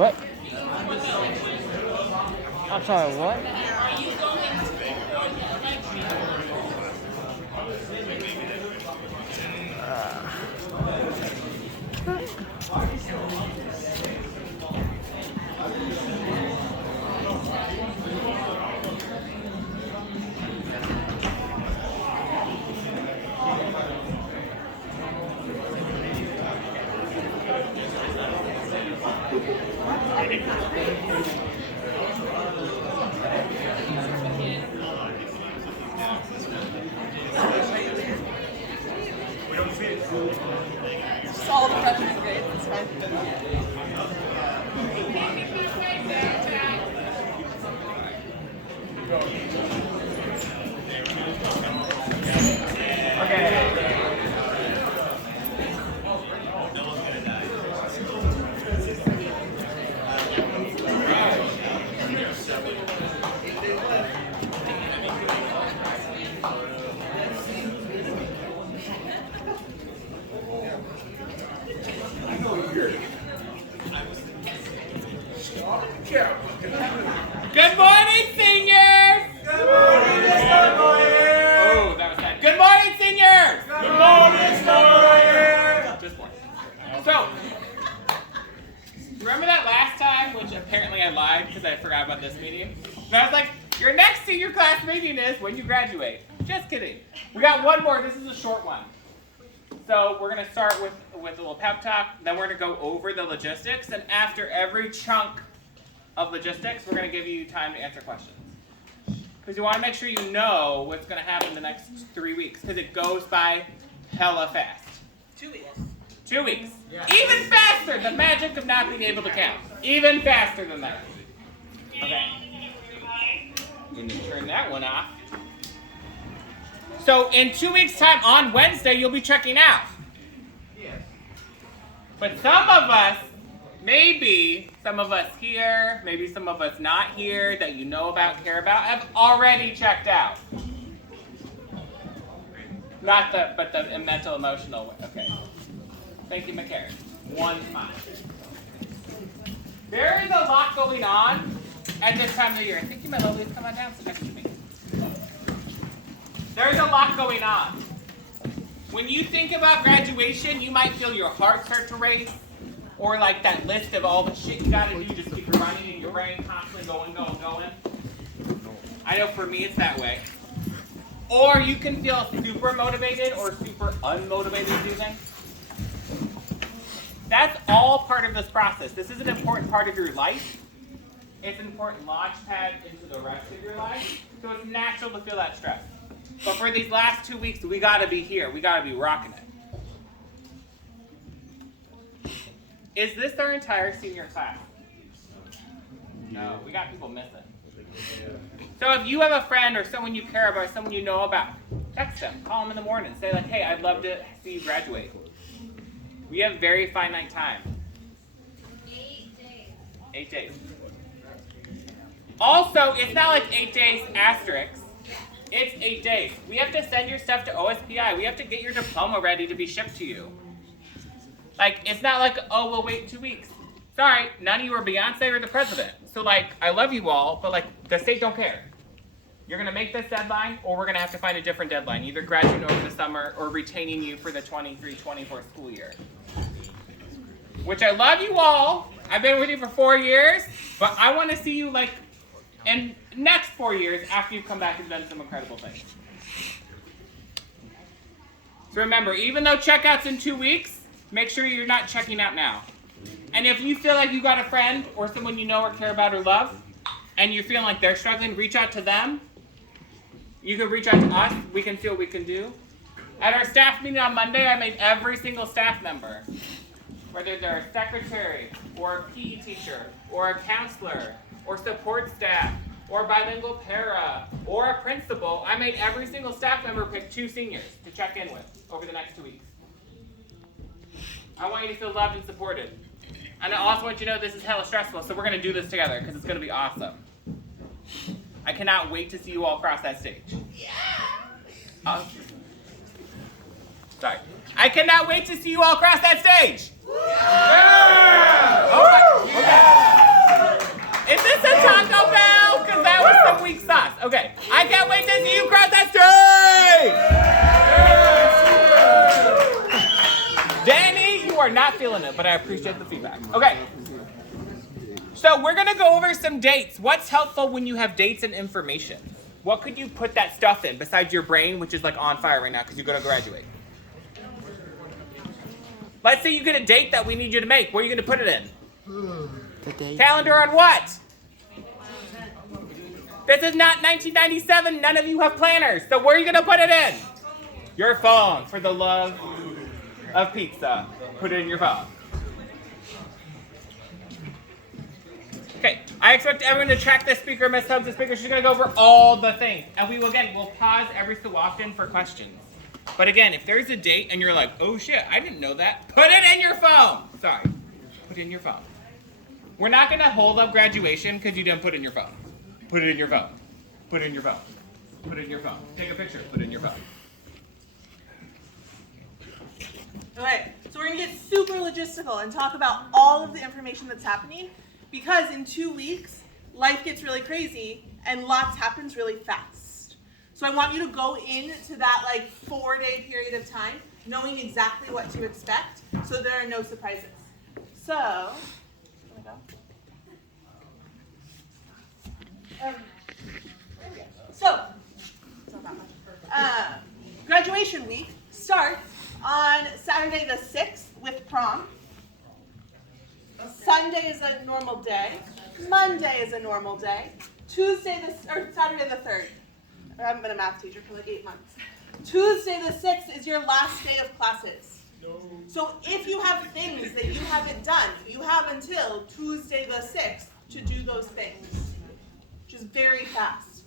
What? I'm sorry, what? Just all the freshman grades, it's fine. Good morning, seniors! Good morning, Mr. Boyer! Oh, that was bad. Good morning, seniors! Good morning, Mr. Boyer! Just one. So, remember that last time, which apparently I lied because I forgot about this meeting? And I was like, your next senior class meeting is when you graduate. Just kidding. We got one more. This is a short one. So we're going to start with a little pep talk. Then we're going to go over the logistics. And after every chunk of logistics, we're going to give you time to answer questions. Because you want to make sure you know what's going to happen the next 3 weeks. Because it goes by hella fast. 2 weeks. 2 weeks. Yeah. Even faster. The magic of not being able to count. Even faster than that. Okay. I'm going to turn that one off. So in 2 weeks' time, on Wednesday, you'll be checking out. Yes. But some of us, maybe some of us here, maybe some of us not here, that you know about, care about, have already checked out. Not the, but the mental, emotional way. Okay. Thank you, McCarran. 1 5. There is a lot going on at this time of the year. Thank you, my lovelies. Come on down, sit next to me. There's a lot going on. When you think about graduation, you might feel your heart start to race, or like that list of all the shit you gotta do just keep running in your brain, constantly going. I know for me it's that way. Or you can feel super motivated or super unmotivated to do things. That's all part of this process. This is an important part of your life. It's an important launch pad into the rest of your life. So it's natural to feel that stress. But for these last 2 weeks, we gotta be here. We gotta be rocking it. Is this our entire senior class? No, we got people missing. So if you have a friend or someone you care about, someone you know about, text them, call them in the morning, say like, hey, I'd love to see you graduate. We have very finite time. 8 days. 8 days. Also, it's not like 8 days asterisks. It's 8 days. We have to send your stuff to OSPI. We have to get your diploma ready to be shipped to you. Like, it's not like, oh, we'll wait 2 weeks. Sorry, none of you are Beyonce or the president. So, like, I love you all, but, like, the state don't care. You're going to make this deadline, or we're going to have to find a different deadline, either graduating over the summer or retaining you for the 23-24 school year. Which I love you all. I've been with you for 4 years, but I want to see you, like, in next 4 years after you've come back and done some incredible things. So remember, even though checkout's in 2 weeks, make sure you're not checking out now. And if you feel like you got a friend or someone you know or care about or love, and you're feeling like they're struggling, reach out to them. You can reach out to us. We can see what we can do. At our staff meeting on Monday, I made every single staff member, whether they're a secretary or a PE teacher or a counselor or support staff or bilingual para or a principal, I made every single staff member pick 2 seniors to check in with over the next 2 weeks. I want you to feel loved and supported. And I also want you to know this is hella stressful, so we're going to do this together because it's going to be awesome. I cannot wait to see you all cross that stage. Yeah! Sorry. I cannot wait to see you all cross that stage! Yeah! All right. Okay. Okay. I can't wait to see you cross that street! Danny, you are not feeling it, but I appreciate the feedback. Okay. So we're going to go over some dates. What's helpful when you have dates and information? What could you put that stuff in besides your brain, which is like on fire right now because you're going to graduate? Let's say you get a date that we need you to make. Where are you going to put it in? The date. Calendar on what? This is not 1997. None of you have planners. So where are you going to put it in? Your phone, for the love of pizza. Put it in your phone. Okay, I expect everyone to track the speaker. Miss Hubbs, the speaker, she's going to go over all the things. And we'll pause every so often for questions. But again, if there's a date and you're like, oh shit, I didn't know that, put it in your phone. Sorry, put it in your phone. We're not going to hold up graduation because you didn't put it in your phone. Put it in your phone. Put it in your phone. Put it in your phone. Take a picture, put it in your phone. Okay, so we're gonna get super logistical and talk about all of the information that's happening because in 2 weeks, life gets really crazy and lots happens really fast. So I want you to go into that 4-day period of time knowing exactly what to expect so there are no surprises. So, there we go. Graduation week starts on Saturday the 6th with prom. Sunday is a normal day. Monday is a normal day. Saturday the 3rd. I haven't been a math teacher for 8 months. Tuesday the 6th is your last day of classes. So if you have things that you haven't done, you have until Tuesday the 6th to do those things, which is very fast.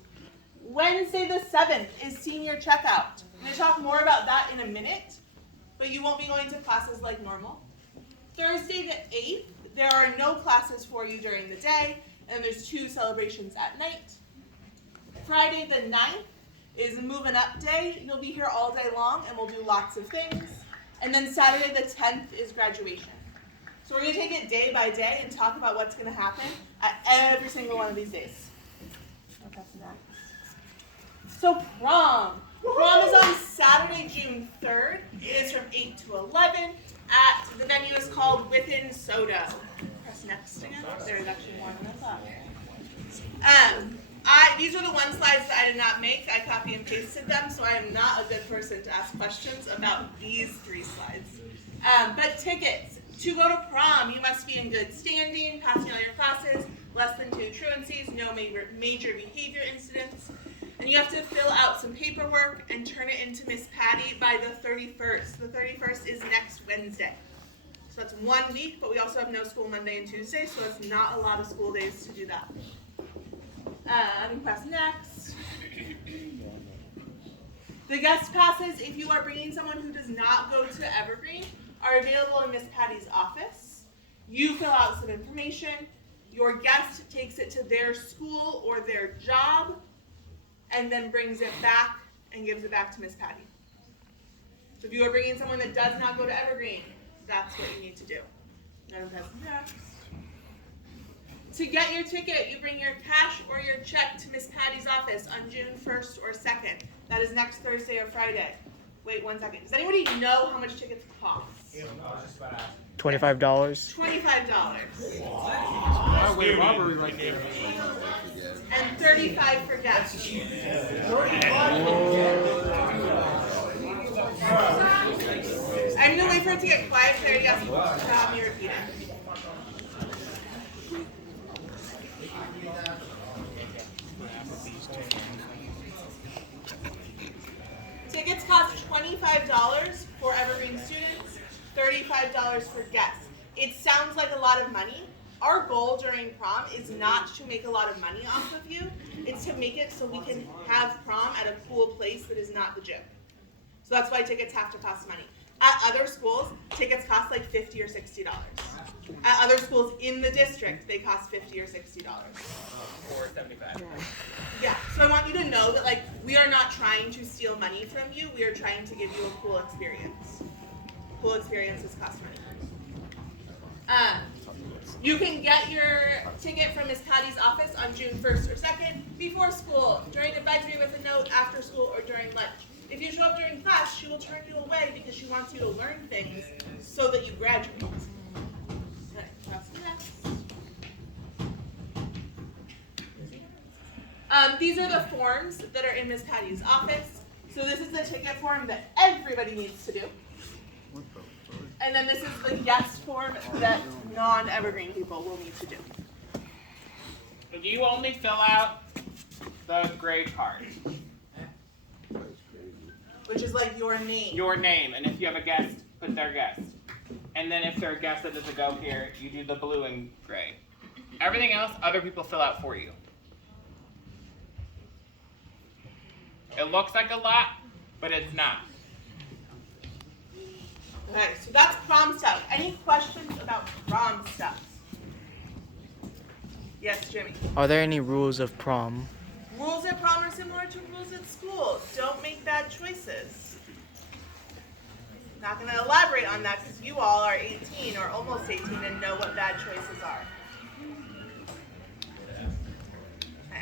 Wednesday the 7th is senior checkout. I'm going to talk more about that in a minute, but you won't be going to classes like normal. Thursday the 8th, there are no classes for you during the day, and there's 2 celebrations at night. Friday the 9th is moving up day. You'll be here all day long, and we'll do lots of things. And then Saturday the 10th is graduation. So we're going to take it day by day and talk about what's going to happen at every single one of these days. So prom. Prom is on Saturday, June 3rd. It is from 8 to 11 at the venue is called Within Soda. Press next again. There's actually more than I thought. These are the one slides that I did not make. I copy and pasted them, so I am not a good person to ask questions about these 3 slides. But tickets. To go to prom, you must be in good standing, passing all your classes, less than 2 truancies, no major behavior incidents. And you have to fill out some paperwork and turn it into Miss Patty by the 31st. The 31st is next Wednesday. So that's 1 week, but we also have no school Monday and Tuesday, so it's not a lot of school days to do that. Press next. The guest passes, if you are bringing someone who does not go to Evergreen, are available in Miss Patty's office. You fill out some information. Your guest takes it to their school or their job, and then brings it back and gives it back to Miss Patty. So if you are bringing someone that does not go to Evergreen, that's what you need to do. To get your ticket, you bring your cash or your check to Miss Patty's office on June 1st or 2nd. That is next Thursday or Friday. Wait 1 second. Does anybody know how much tickets cost? $25. $25. Highway robbery right there. And $35 for guests. I'm gonna wait for it to get quiet. Clarity has to stop me repeating. Tickets cost $25 for Evergreen students, $35 for guests. It sounds like a lot of money. Our goal during prom is not to make a lot of money off of you. It's to make it so we can have prom at a cool place that is not the gym. So that's why tickets have to cost money. At other schools, tickets cost like $50 or $60. At other schools in the district, they cost $50 or $60. Or $75. Yeah, so I want you to know that we are not trying to steal money from you. We are trying to give you a cool experience. Cool experiences cost money. You can get your ticket from Miss Patty's office on June 1st or 2nd, before school, during advisory with a note, after school, or during lunch. If you show up during class, she will turn you away because she wants you to learn things so that you graduate. Okay, that's next. These are the forms that are in Miss Patty's office. So this is the ticket form that everybody needs to do. And then this is the yes form that non-Evergreen people will need to do. You only fill out the gray card. Which is like your name. Your name, and if you have a guest, put their guest. And then if they're a guest that doesn't go here, you do the blue and gray. Everything else, other people fill out for you. It looks like a lot, but it's not. Okay, so that's prom stuff. Any questions about prom stuff? Yes, Jimmy. Are there any rules of prom? Rules at prom are similar to rules at school. Don't make bad choices. Not going to elaborate on that because you all are 18 or almost 18 and know what bad choices are.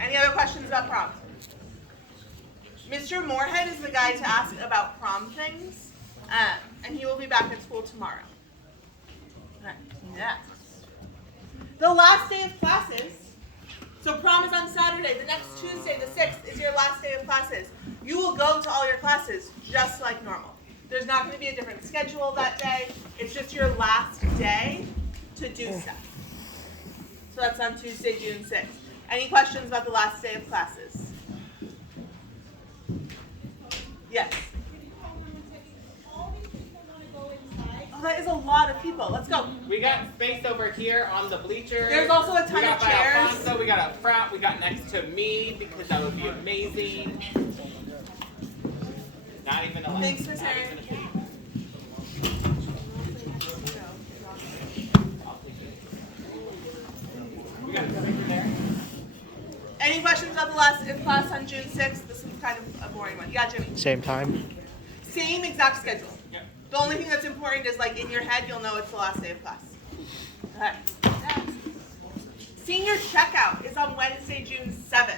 Any other questions about prom? Mr. Moorhead is the guy to ask about prom things, and he will be back at school tomorrow. Okay, next. The last day of classes. So prom is on Saturday. The next Tuesday, the 6th, is your last day of classes. You will go to all your classes just like normal. There's not going to be a different schedule that day. It's just your last day to do stuff. So that's on Tuesday, June 6th. Any questions about the last day of classes? Yes. Oh, that is a lot of people. Let's go. We got space over here on the bleachers. There's also a ton we got of by chairs. Alfonso, we got up front. We got next to me because that would be amazing. Not even a Thanks, Miss not Harry. even a shade. We got a picture there. Any questions about the last class on June 6th? This is kind of a boring one. Yeah, Jimmy. Same time? Same exact schedule. Yep. The only thing that's important is like in your head, you'll know it's the last day of class. Okay. Senior checkout is on Wednesday, June 7th.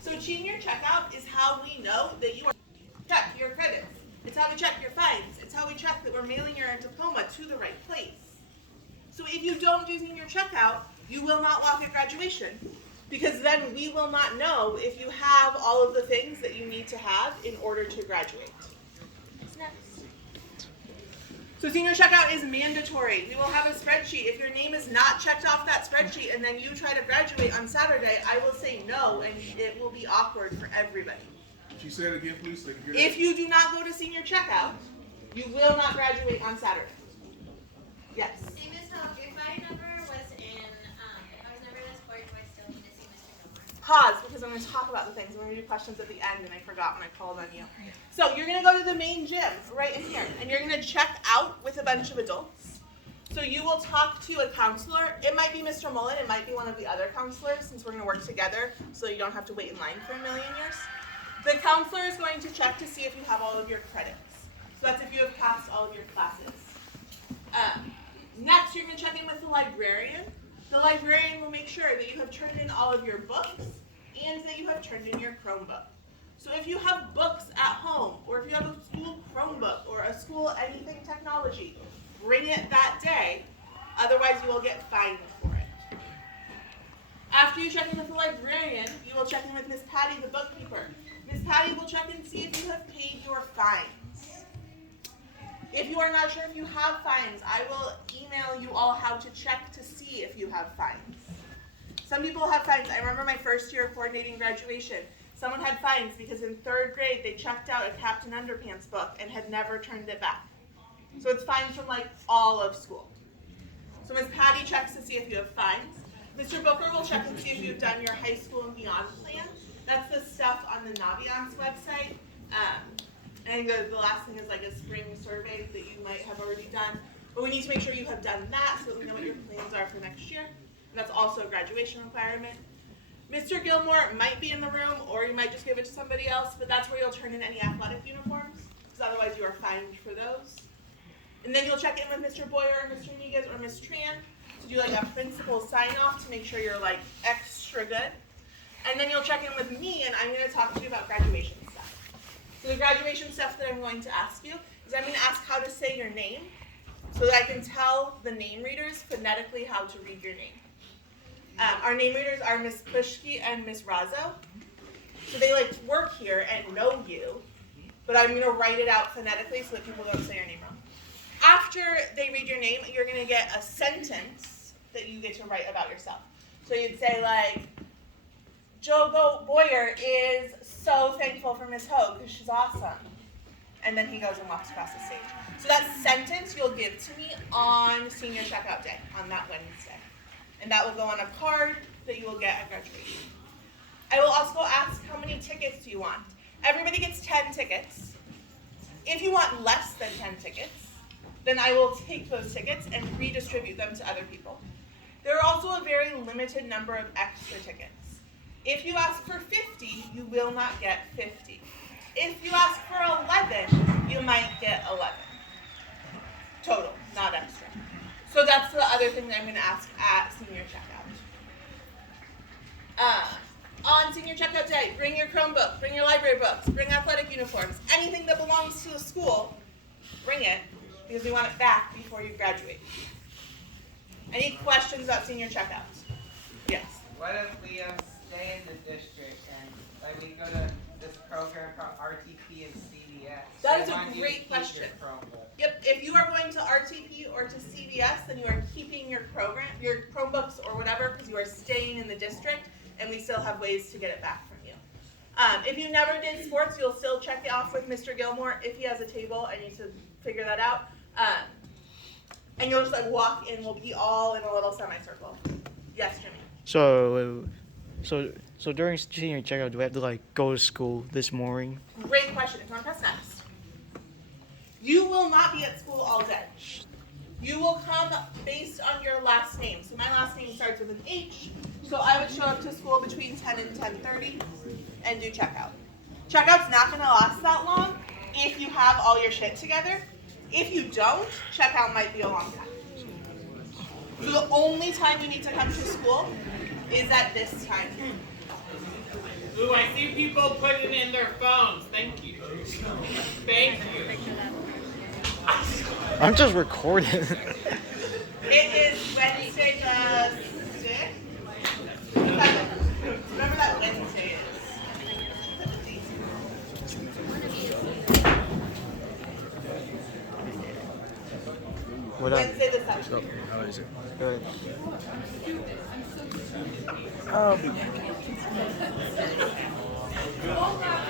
So senior checkout is how we know that you are check your credits. It's how we check your fines. It's how we check that we're mailing your diploma to the right place. So if you don't do senior checkout, you will not walk at graduation. Because then we will not know if you have all of the things that you need to have in order to graduate. Next. So senior checkout is mandatory. We will have a spreadsheet. If your name is not checked off that spreadsheet and then you try to graduate on Saturday, I will say no and it will be awkward for everybody. She said again, please. So If you do not go to senior checkout, you will not graduate on Saturday. Yes. Hey, Miss Hawk, if I never was in, if I was never in a sport, do I still need to see Mr. Gilmore? Pause, because I'm going to talk about the things. I'm going to do questions at the end, and I forgot when I called on you. So you're going to go to the main gym right in here, and you're going to check out with a bunch of adults. So you will talk to a counselor. It might be Mr. Mullen. It might be one of the other counselors, since we're going to work together, so you don't have to wait in line for a million years. The counselor is going to check to see if you have all of your credits. So that's if you have passed all of your classes. Next, you're going to check in with the librarian. The librarian will make sure that you have turned in all of your books and that you have turned in your Chromebook. So if you have books at home, or if you have a school Chromebook or a school anything technology, bring it that day. Otherwise, you will get fined for it. After you check in with the librarian, you will check in with Miss Patty, the bookkeeper. Miss Patty will check and see if you have paid your fines. If you are not sure if you have fines, I will email you all how to check to see if you have fines. Some people have fines. I remember my first year of coordinating graduation. Someone had fines because in 3rd grade they checked out a Captain Underpants book and had never turned it back. So it's fines from like all of school. So Ms. Patty checks to see if you have fines. Mr. Booker will check and see if you've done your high school and beyond plan. That's the stuff on the Naviance website. And the last thing is like a spring survey that you might have already done. But we need to make sure you have done that so that we know what your plans are for next year. And that's also a graduation requirement. Mr. Gilmore might be in the room, or you might just give it to somebody else, but that's where you'll turn in any athletic uniforms, because otherwise you are fined for those. And then you'll check in with Mr. Boyer, or Mr. Negas, or Ms. Tran to to do like a principal sign off to make sure you're like extra good. And then you'll check in with me and I'm gonna talk to you about graduation stuff. So the graduation stuff that I'm going to ask you is I'm gonna ask how to say your name so that I can tell the name readers phonetically how to read your name. Our name readers are Miss Pushki and Miss Razo. So they like work here and know you, but I'm gonna write it out phonetically so that people don't say your name wrong. After they read your name, you're gonna get a sentence that you get to write about yourself. So you'd say like, Joe Boyer is so thankful for Miss Ho because she's awesome. And then he goes and walks across the stage. So that sentence you'll give to me on senior checkout day, on that Wednesday. And that will go on a card that you will get at graduation. I will also ask how many tickets do you want? Everybody gets 10 tickets. If you want less than 10 tickets, then I will take those tickets and redistribute them to other people. There are also a very limited number of extra tickets. If you ask for 50, you will not get 50. If you ask for 11, you might get 11. Total, not extra. So that's the other thing that I'm gonna ask at senior checkout. On senior checkout day, bring your Chromebook, bring your library books, bring athletic uniforms, anything that belongs to the school, bring it, because we want it back before you graduate. Any questions about senior checkout? Yes. What if we stay in the district and like we go to this program called RTP and CVS? That is They a want you to great keep question. your Chromebook. Yep, if you are going to RTP or to CVS, then you are keeping your program, your Chromebooks or whatever, because you are staying in the district, and we still have ways to get it back from you. If you never did sports, you'll still check it off with Mr. Gilmore. If he has a table, I need to figure that out. And you'll just like walk in, we'll be all in a little semicircle. Yes, Jimmy? So during senior checkout, do we have to like go to school this morning? Great question. If you want to press next. You will not be at school all day. You will come based on your last name. So my last name starts with an H. So I would show up to school between 10 and 10:30 and do checkout. Checkout's not going to last that long if you have all your shit together. If you don't, checkout might be a long time. So the only time you need to come to school is at this time. Ooh, I see people putting in their phones. Thank you. Thank you. I'm just recording. It is Wednesday the 6th. Remember that Wednesday is. What up? Wednesday the 7th. Good.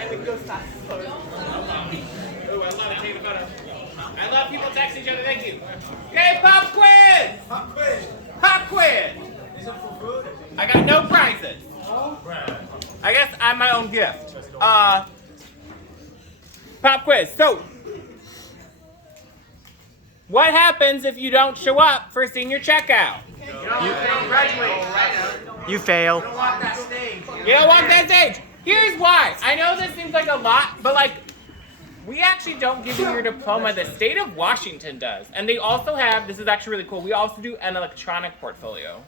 And we go fast. Ooh, I love it. Take a photo. I love people texting each other. Thank you. Okay, pop quiz. Pop quiz. Pop quiz. Is it for food? I got no prizes. I guess I'm my own gift. Pop quiz. So, what happens if you don't show up for senior checkout? You don't graduate. You fail. You don't walk that stage. You don't walk that stage. Here's why. I know this seems like a lot, but like, we actually don't give you your diploma. The state of Washington does. And they also have, this is actually really cool, we also do an electronic portfolio.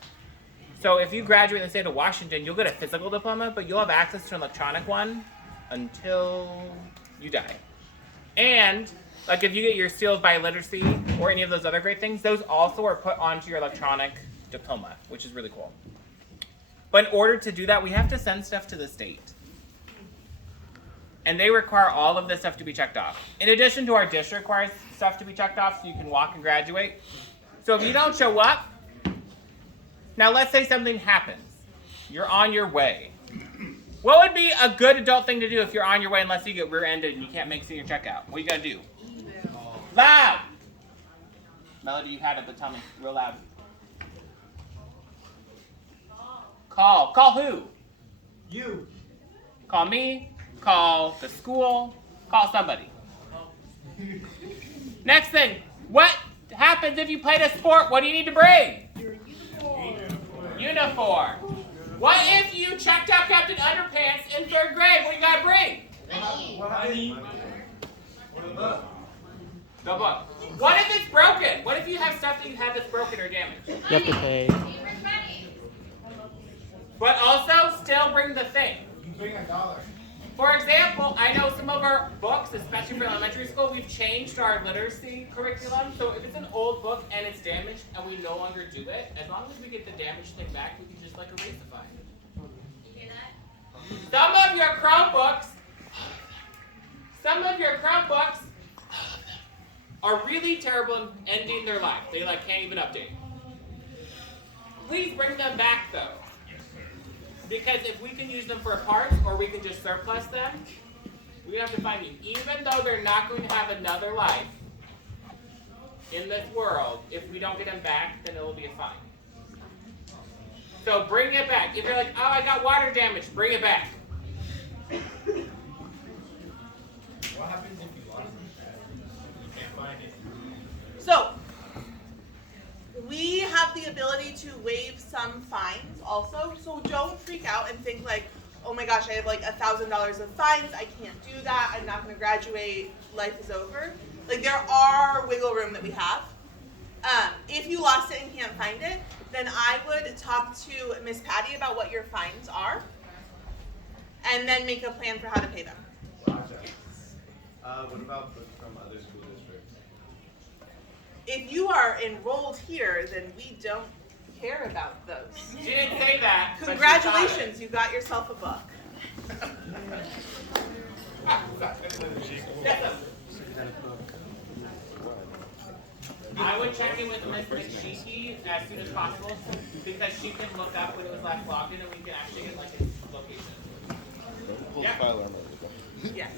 So if you graduate in the state of Washington, you'll get a physical diploma, but you'll have access to an electronic one until you die. And like if you get your seals by literacy or any of those other great things, those also are put onto your electronic diploma, which is really cool. But in order to do that, we have to send stuff to the state. And they require all of this stuff to be checked off. In addition to our district requires stuff to be checked off so you can walk and graduate. So if you don't show up, now let's say something happens. You're on your way. What would be a good adult thing to do if you're on your way unless you get rear-ended and you can't make senior checkout? What are you gonna do? Loud! Melody, you had it, but tell me, real loud. Call. Call who? You. Call me. Call the school. Call somebody. Next thing. What happens if you played a sport? What do you need to bring? Your uniform. What if you checked out Captain Underpants in 3rd grade? What do you gotta bring? The book. What if it's broken? What if you have stuff that you have that's broken or damaged? You have to pay. But also, still bring the thing. Bring $1. For example, I know some of our books, especially for elementary school, we've changed our literacy curriculum. So if it's an old book and it's damaged and we no longer do it, as long as we get the damaged thing back, we can just like erase the file. You hear that? Some of your Chromebooks are really terrible in ending their life. They like can't even update. Please bring them back though. Because if we can use them for parts or we can just surplus them, we have to find you. Even though they're not going to have another life in this world, if we don't get them back, then it will be a fine. So bring it back. If you're like, oh, I got water damage, bring it back. What happens if you lost it? You can't find it. So, we have the ability to waive some fines also, so don't freak out and think like, oh my gosh, I have like $1,000 of fines, I can't do that, I'm not gonna graduate, life is over. Like there are wiggle room that we have. If you lost it and can't find it, then I would talk to Miss Patty about what your fines are, and then make a plan for how to pay them. What about books from other school districts? If you are enrolled here, then we don't care about those. She didn't say that. but she Congratulations, you got yourself a book. I would check in with Ms. McSheehy as soon as possible because she can look up when it was last logged in and we can actually get like its location. Pull Yeah. the file on Yes.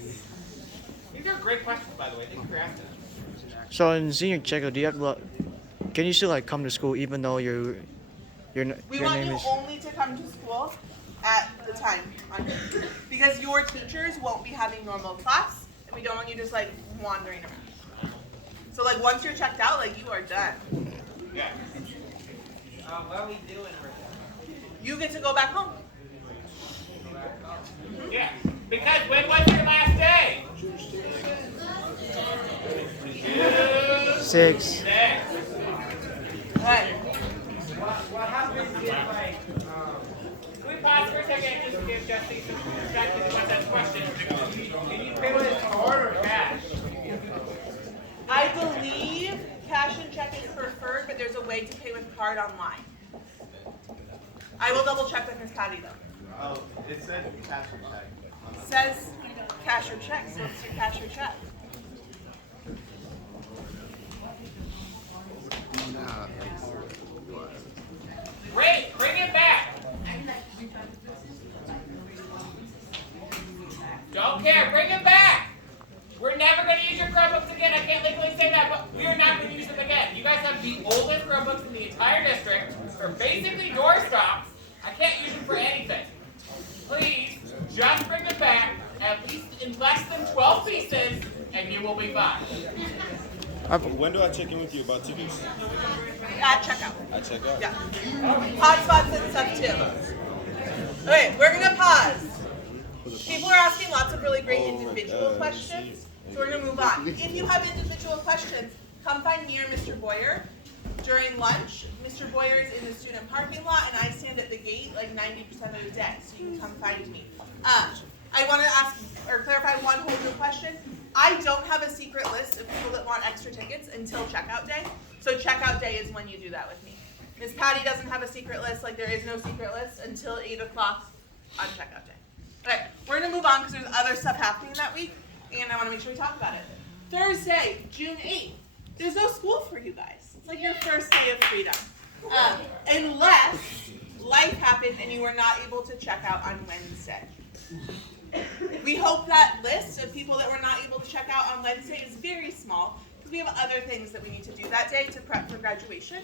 These are great questions, by the way. Thank you for asking. So in senior checkout, do you have can you still like come to school even though your We your want name you is only to come to school at the time because your teachers won't be having normal class, and we don't want you just like wandering around. So like once you're checked out, like you are done. Yeah. What are we doing with that? You get to go back home. Yeah. Because when was your last day? 6. Hey. What happens if like Can we pause for a second and just give Jesse some perspective on that question? can you pay with card or cash? I believe cash and check is preferred, but there's a way to pay with card online. I will double check with Miss Patty though. Oh, it said cash or check. It says cash or check, so it's your cash or check. Great, bring it back. Don't care, bring it back. We're never going to use your Chromebooks again. I can't legally say that, but we are not going to use them again. You guys have the oldest Chromebooks in the entire district. They're basically doorstops. I can't use them for anything. Please, just bring them back, at least in less than 12 pieces, and you will be fine. When do I check in with you about tickets? At checkout. I check out. Yeah. Hotspots and stuff too. Okay, we're gonna pause. People are asking lots of really great individual questions, so we're gonna move on. If you have individual questions, come find me or Mr. Boyer during lunch. Mr. Boyer is in the student parking lot, and I stand at the gate like 90% of the day, so you can come find me. I want to ask or clarify one whole new question. I don't have a secret list of people that want extra tickets until checkout day. So checkout day is when you do that with me. Miss Patty doesn't have a secret list, like there is no secret list until 8 o'clock on checkout day. Okay, we're gonna move on because there's other stuff happening that week, and I want to make sure we talk about it. Thursday, June 8th. There's no school for you guys. It's like your first day of freedom, unless life happened and you were not able to check out on Wednesday. We hope that list of people that were not able to check out on Wednesday is very small because we have other things that we need to do that day to prep for graduation,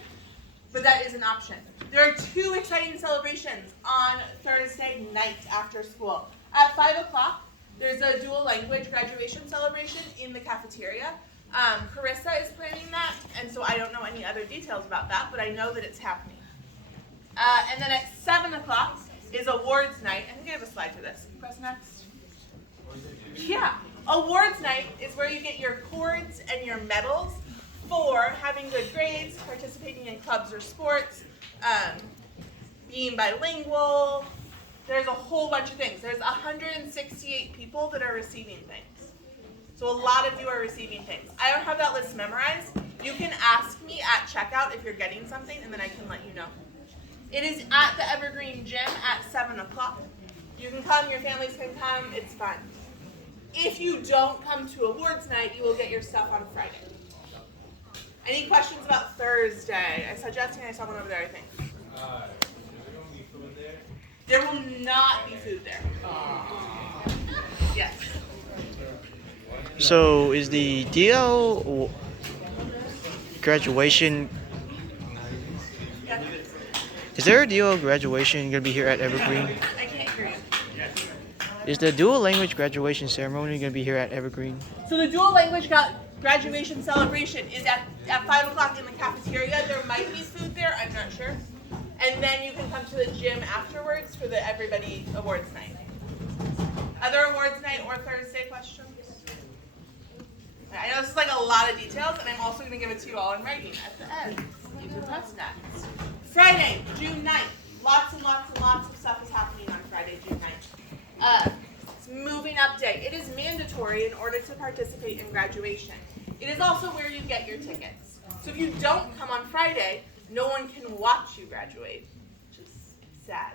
but that is an option. There are 2 exciting celebrations on Thursday night after school. At 5 o'clock, there's a dual language graduation celebration in the cafeteria. Carissa is planning that, and so I don't know any other details about that, but I know that it's happening. And then at 7 o'clock is awards night. I think I have a slide for this. Press next. Yeah, awards night is where you get your cords and your medals for having good grades, participating in clubs or sports, being bilingual. There's a whole bunch of things. There's 168 people that are receiving things. So a lot of you are receiving things. I don't have that list memorized. You can ask me at checkout if you're getting something, and then I can let you know. It is at the Evergreen Gym at 7 o'clock. You can come, your families can come, it's fun. If you don't come to awards night, you will get your stuff on Friday. Any questions about Thursday? I saw Jesse and I saw one over there, I think. There will not be food there. Yes. So is the DL graduation? Yeah. Is there a DL graduation gonna be here at Evergreen? I can't hear you. Is the dual language graduation ceremony gonna be here at Evergreen? So the dual language graduation celebration is at 5 o'clock in the cafeteria. There might be food there, I'm not sure. And then you can come to the gym afterwards for the Everybody Awards Night. Other awards night or Thursday questions? I know this is like a lot of details, and I'm also going to give it to you all in writing at the end. You can press next. Friday, June 9th. Lots and lots and lots of stuff is happening on Friday, June 9th. It's moving up day. It is mandatory in order to participate in graduation. It is also where you get your tickets. So if you don't come on Friday, no one can watch you graduate, which is sad.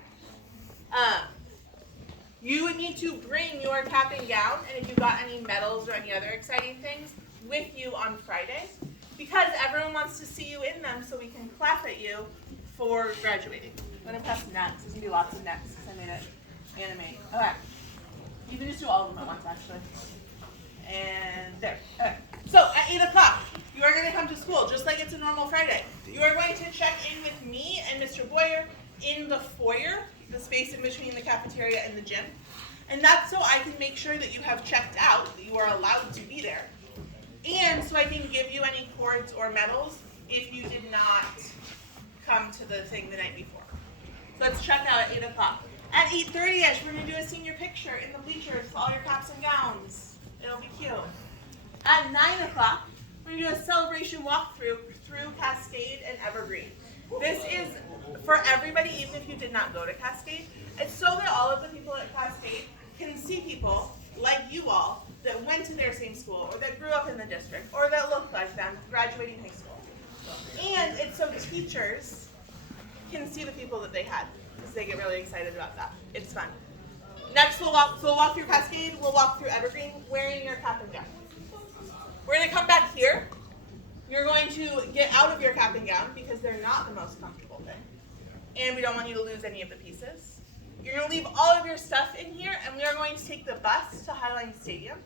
You would need to bring your cap and gown, and if you got any medals or any other exciting things, with you on Friday, because everyone wants to see you in them so we can clap at you for graduating. I'm going to press next. There's going to be lots of next because I made it animate. Okay. You can just do all of them at once, actually. And there. Okay. So at 8 o'clock, you are going to come to school just like it's a normal Friday. You are going to check in with me and Mr. Boyer in the foyer, the space in between the cafeteria and the gym. And that's so I can make sure that you have checked out, that you are allowed to be there. And so I can give you any cords or medals if you did not come to the thing the night before. So let's check out at 8 o'clock. At 8:30ish, we're going to do a senior picture in the bleachers with all your caps and gowns. It'll be cute. At 9 o'clock, we're going to do a celebration walkthrough through Cascade and Evergreen. This is for everybody, even if you did not go to Cascade. It's so that all of the people at Cascade can see people like you all that went to their same school or that grew up in the district or that look like them graduating high school. And it's so teachers can see the people that they had because they get really excited about that. It's fun. Next, we'll walk through Cascade, we'll walk through Evergreen wearing your cap and gown. We're going to come back here. You're going to get out of your cap and gown because they're not the most comfortable thing. And we don't want you to lose any of the pieces. You're going to leave all of your stuff in here, and we are going to take the bus to Highline Stadium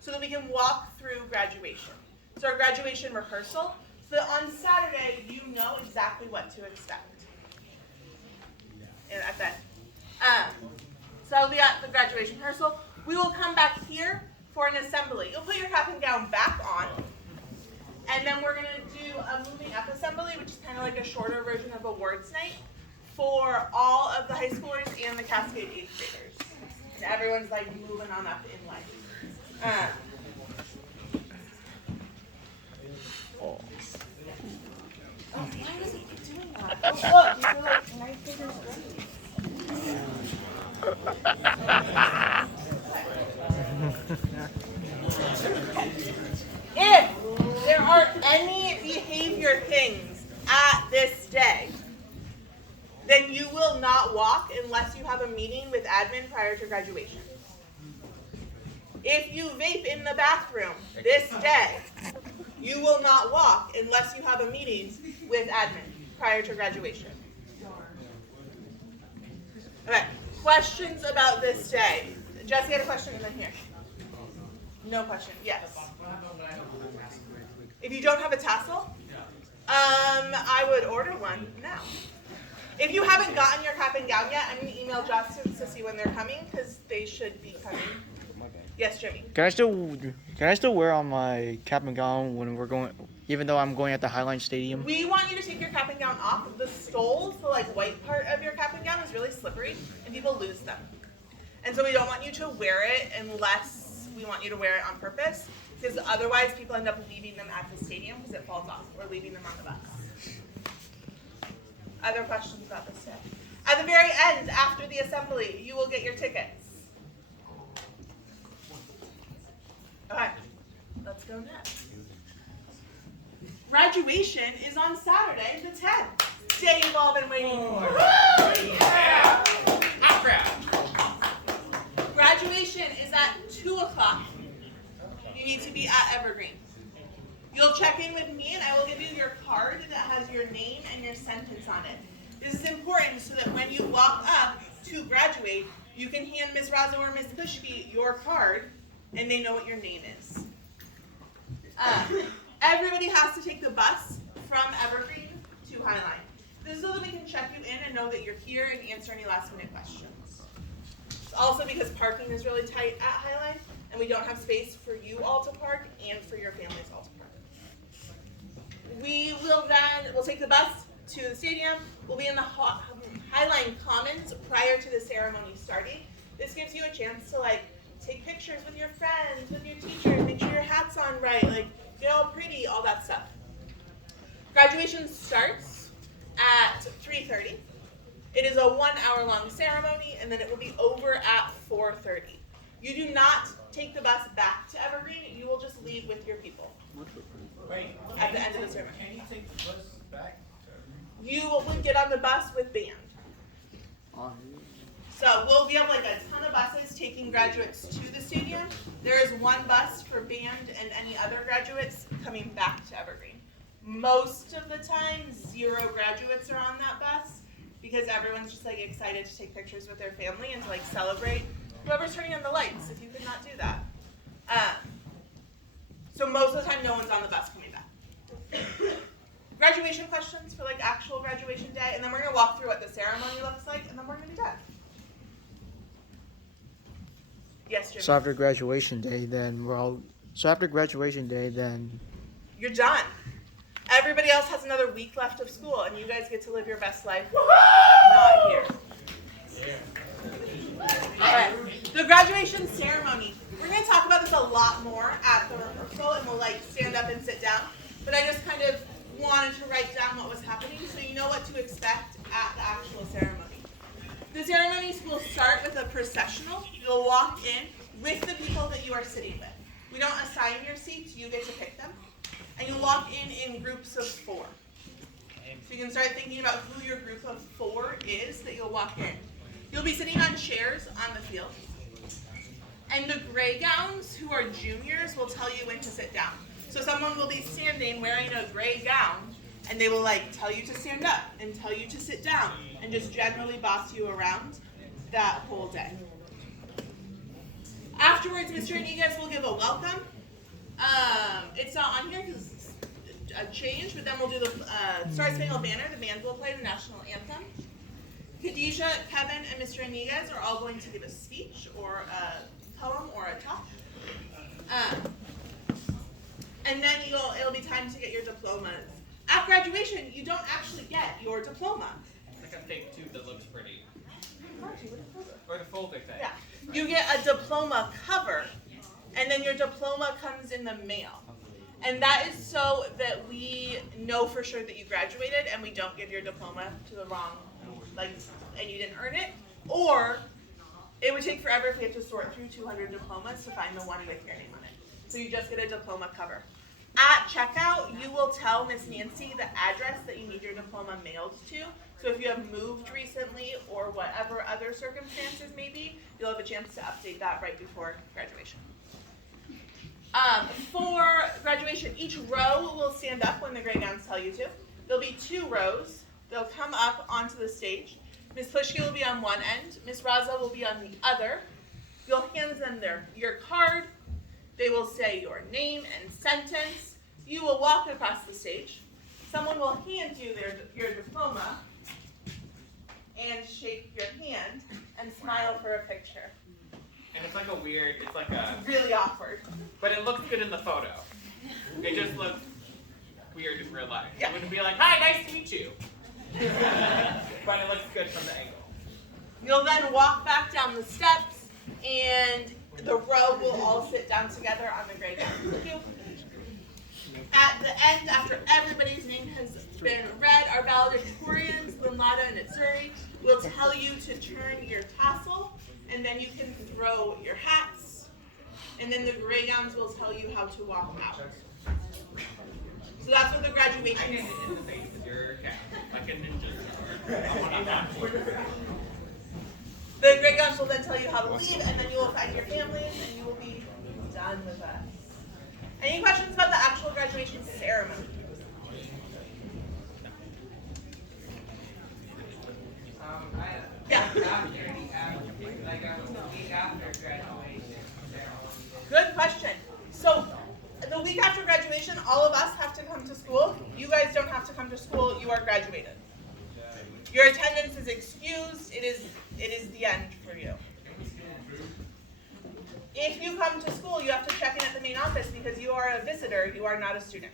so that we can walk through graduation. So our graduation rehearsal, so that on Saturday you know exactly what to expect. And at that. So that'll be at the graduation rehearsal. We will come back here for an assembly. You'll put your cap and gown back on. And then we're going to do a moving up assembly, which is kind of like a shorter version of awards night for all of the high schoolers and the Cascade 8th graders. And everyone's like moving on up in life. Oh, why does it keep doing that? Oh, look, these are like 9th graders If there are any behavior things at this day, then you will not walk unless you have a meeting with admin prior to graduation. If you vape in the bathroom this day, you will not walk unless you have a meeting with admin prior to graduation. Okay, questions about this day? Jesse had a question and then here. No question, yes. If you don't have a tassel, I would order one now. If you haven't gotten your cap and gown yet, I'm going to email Justin to see when they're coming because they should be coming. Yes, Jimmy. Can I still wear on my cap and gown when we're going, even though I'm going at the Highline Stadium? We want you to take your cap and gown off. The stoles, the like white part of your cap and gown, is really slippery, and people lose them. And so we don't want you to wear it unless we want you to wear it on purpose. because otherwise people end up leaving them at the stadium because it falls off, or leaving them on the bus. Other questions about this day? At the very end, after the assembly, you will get your tickets. Okay, let's go next. Graduation is on Saturday, the 10th. Day you've all been waiting for. Yeah. Hot crowd. Graduation is at 2 o'clock. You need to be at Evergreen. You'll check in with me and I will give you your card that has your name and your sentence on it. This is important so that when you walk up to graduate, you can hand Ms. Raza or Ms. Pushki your card and they know what your name is. Everybody has to take the bus from Evergreen to Highline. This is so that we can check you in and know that you're here and answer any last minute questions. It's also because parking is really tight at Highline and we don't have space for you all to park and for your families all to park. We'll take the bus to the stadium. We'll be in the Highline Commons prior to the ceremony starting. This gives you a chance to take pictures with your friends, with your teachers, make sure your hat's on right, get all pretty, all that stuff. Graduation starts at 3:30. It is a 1 hour long ceremony and then it will be over at 4:30. You do not take the bus back to Evergreen, you will just leave with your people. Wait, At the end of the ceremony. can you take the bus back? You would get on the bus with band. So we have a ton of buses taking graduates to the stadium. There is one bus for band and any other graduates coming back to Evergreen. Most of the time, 0 graduates are on that bus because everyone's just excited to take pictures with their family and to celebrate whoever's turning on the lights if you could not do that. So most of the time, no one's on the bus coming back. Graduation questions for actual graduation day, and then we're gonna walk through what the ceremony looks like, and then we're gonna be done. Yes, Jimmy. So after graduation day, then You're done. Everybody else has another week left of school, and you guys get to live your best life. Not here. All right. The graduation ceremony. We're going to talk about this a lot more at the rehearsal, and we'll stand up and sit down. But I just kind of wanted to write down what was happening so you know what to expect at the actual ceremony. The ceremonies will start with a processional. You'll walk in with the people that you are sitting with. We don't assign your seats, you get to pick them. And you walk in groups of 4. So you can start thinking about who your group of 4 is that you'll walk in. You'll be sitting on chairs on the field. And the gray gowns, who are juniors, will tell you when to sit down. So someone will be standing wearing a gray gown, and they will tell you to stand up and tell you to sit down and just generally boss you around that whole day. Afterwards, Mr. Inigas will give a welcome. It's not on here because it's a change, but then we'll do the Star Spangled Banner. The band will play the national anthem. Khadijah, Kevin, and Mr. Inigas are all going to give a speech or a poem or a talk. And then it'll be time to get your diplomas. At graduation, you don't actually get your diploma. It's like a fake tube that looks pretty. What is it? Or the folding thing. Yeah. You get a diploma cover, and then your diploma comes in the mail. And that is so that we know for sure that you graduated and we don't give your diploma to the wrong, and you didn't earn it. Or it would take forever if we had to sort through 200 diplomas to find the one with your name on it. So you just get a diploma cover. At checkout, you will tell Miss Nancy the address that you need your diploma mailed to. So if you have moved recently or whatever other circumstances may be, you'll have a chance to update that right before graduation. For graduation, each row will stand up when the gray gowns tell you to. There'll be 2 rows. They'll come up onto the stage. Ms. Pushki will be on one end. Ms. Raza will be on the other. You'll hand them your card. They will say your name and sentence. You will walk across the stage. Someone will hand you your diploma and shake your hand and smile for a picture. And it's like a, Really awkward. but it looks good in the photo. It just looks weird in real life. Yeah. It wouldn't be like, hi, nice to meet you. But it looks good from the angle. You'll then walk back down the steps and The row will all sit down together on the gray gowns with you. At the end, after everybody's name has been read, our valedictorians, Linlada and Itzuri, will tell you to turn your tassel, and then you can throw your hats, and then the gray gowns will tell you how to walk out. So that's what the graduation. The gray gowns will then tell you how to leave, and then you will find your families, and you will be done with us. Any questions about the actual graduation ceremony? Yeah. Like a week after graduation ceremony. Good question. So, the week after graduation, all of us have to come to school. You guys don't have to come to school. You are graduated. Your attendance is excused. It is the end for you. If you come to school, you have to check in at the main office because you are a visitor. You are not a student.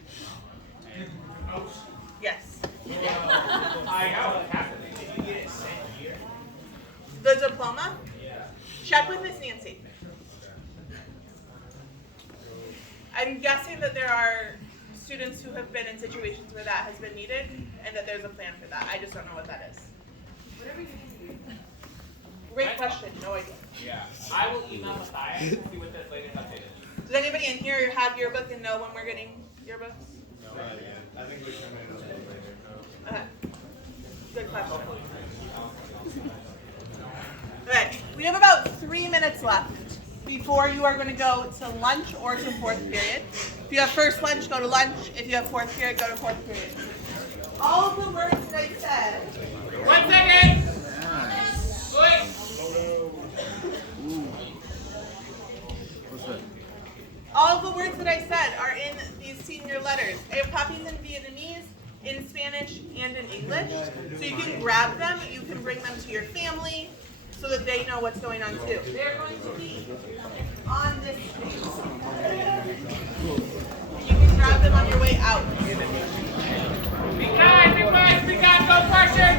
Yes. The diploma? Check with Miss Nancy. I'm guessing that there are students who have been in situations where that has been needed and that there's a plan for that. I just don't know what that is. Great question. No idea. Yeah. I will email Matthias and see what this latest update is. Does anybody in here have yearbook and know when we're getting yearbooks? No, I think we can make it a little later. Okay. Good question. Okay, we have about 3 minutes left before you are going to go to lunch or to fourth period. If you have first lunch, go to lunch. If you have fourth period, go to fourth period. All of the words that I said. 1 second! Wait! All of the words that I said are in these senior letters. I have copies in Vietnamese, in Spanish, and in English. So you can grab them, you can bring them to your family so that they know what's going on too. They're going to be on this page. You can grab them on your way out. Be kind, be kind, go crush it!